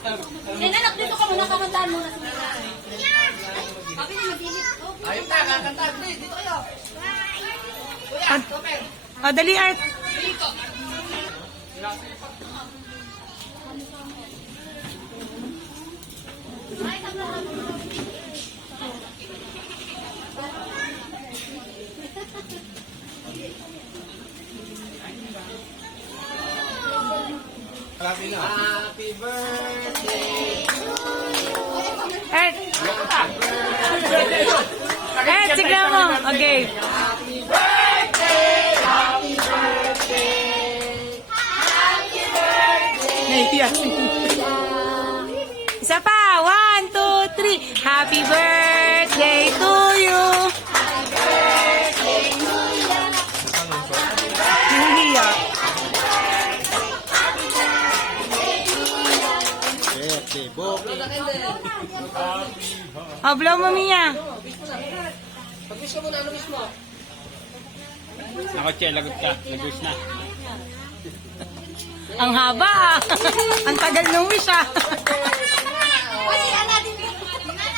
Anak, dito ka muna, kamantahan muna sa mga. Papi na mabilis. Ayun na, kakanta. Dito kayo. O, dali, Art. Happy birthday. Art. Art, sigla mo. Okay. Happy birthday. Happy birthday. Happy birthday. Nahiya. Isa pa. 1, 2, 3. Happy birthday to you. Nahiya. Birthday, booking. O, blow mo, Mia. Pag-wish ka muna, ano wish mo? Ako, Che, lagot ka. Nag-wish na. Ang haba, ah. Ang tagal ng wish, ah.